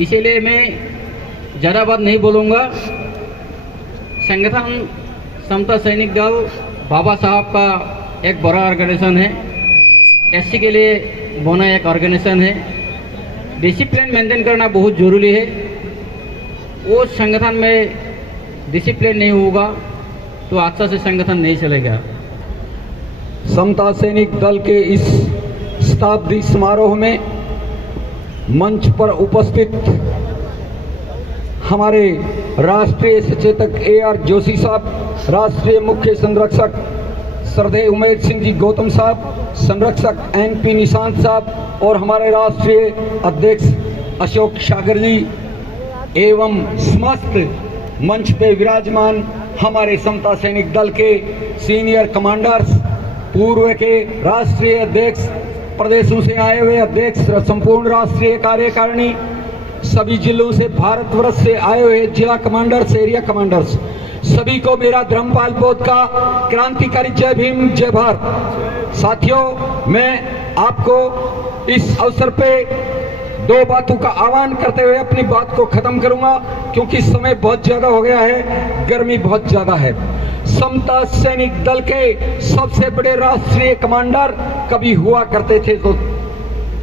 इसीलिए मैं ज़्यादा बात नहीं बोलूँगा। संगठन समता सैनिक दल बाबा साहब का एक बड़ा ऑर्गेनाइजेशन है, एससी के लिए बना एक ऑर्गेनाइजेशन है। डिसिप्लिन मेंटेन करना बहुत ज़रूरी है। वो संगठन में डिसिप्लिन नहीं होगा तो अच्छा से संगठन नहीं चलेगा। समता सैनिक दल के इस शताब्दी समारोह में मंच पर उपस्थित हमारे राष्ट्रीय सचेतक AR जोशी साहब, राष्ट्रीय मुख्य संरक्षक श्रद्धेय उमेश सिंह जी गौतम साहब, संरक्षक NP निशांत साहब और हमारे राष्ट्रीय अध्यक्ष अशोक सागर जी एवं समस्त मंच पे विराजमान हमारे समता सैनिक दल के सीनियर कमांडर्स, पूर्व के राष्ट्रीय अध्यक्ष, प्रदेशों से आए हुए अध्यक्ष, संपूर्ण राष्ट्रीय कार्यकारिणी, सभी जिलों से, भारतवर्ष से आए हुए जिला कमांडर्स, एरिया कमांडर्स, सभी को मेरा धर्मपाल बोध का क्रांतिकारी जय भीम, जय भारत। साथियों, मैं आपको इस अवसर पे दो बातों का आह्वान करते हुए अपनी बात को खत्म करूंगा, क्योंकि समय बहुत ज्यादा हो गया है, गर्मी बहुत ज्यादा है। समता सैनिक दल के सबसे बड़े राष्ट्रीय कमांडर कभी हुआ करते थे तो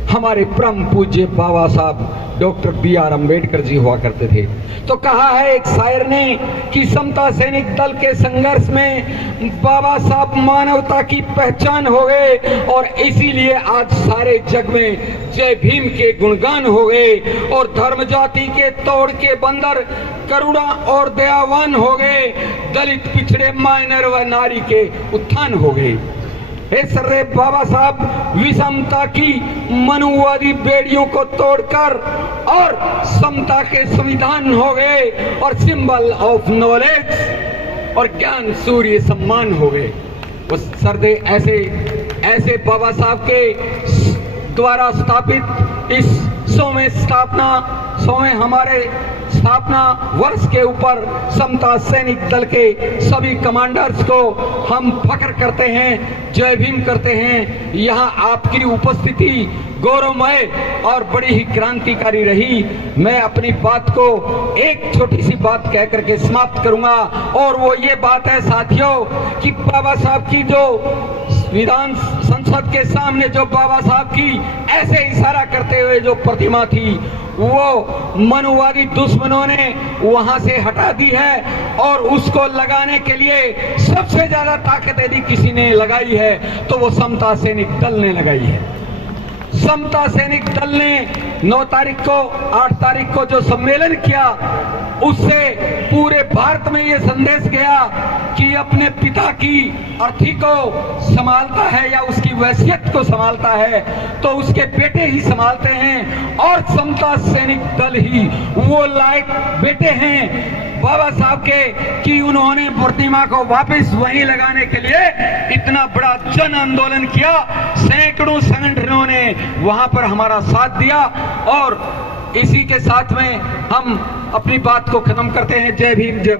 हमारे परम पूज्य बाबा साहब डॉक्टर BR अम्बेडकर जी हुआ करते थे। तो कहा है एक शायर ने कि समता सैनिक दल के संघर्ष में बाबा साहब मानवता की पहचान हो गए और इसीलिए आज सारे जग में जय भीम के गुणगान हो गए और धर्म जाति के तोड़ के बंदर करुणा और दयावान हो गए, दलित पिछड़े माइनर व नारी के उत्थान हो गए। हे सर्रे बाबा साहब विषमता की मनुवादी बेड़ियों को तोड़कर और समता के संविधान हो गए और सिंबल ऑफ नॉलेज और ज्ञान सूर्य सम्मान हो गए। उस सर्दे ऐसे बाबा साहब के द्वारा स्थापित इस 100वें हमारे स्थापना वर्ष के ऊपर समता सैनिक दल के सभी कमांडर्स को हम फख्र करते हैं, जय भीम करते हैं। यहाँ आपकी उपस्थिति गौरवमय और बड़ी ही क्रांतिकारी रही। मैं अपनी बात को एक छोटी सी बात कह करके समाप्त करूंगा और वो ये बात है साथियों कि बाबा साहब की जो विधान संसद के सामने जो बाबा साहब की ऐसे इशारा करते हुए जो प्रतिमा थी, वो मनुवादी दुश्मनों ने वहां से हटा दी है और उसको लगाने के लिए सबसे ज्यादा ताकत यदि किसी ने लगाई है तो वो समता सैनिक दल ने लगाई है। समता सैनिक दल ने 9 तारीख को 8 तारीख को जो सम्मेलन किया, उससे पूरे भारत में ये संदेश गया कि अपने पिता की अर्थी को संभालता है या उसकी वैसियत को संभालता है तो उसके बेटे ही संभालते हैं और समता सैनिक दल ही वो लायक बेटे हैं बाबा साहब के कि उन्होंने प्रतिमा को वापस वहीं लगाने के लिए इतना बड़ा जन आंदोलन किया। सैकड़ों संगठनों ने वहां पर हमारा साथ दिया और इसी के साथ में हम अपनी बात को खत्म करते हैं। जय भीम, जय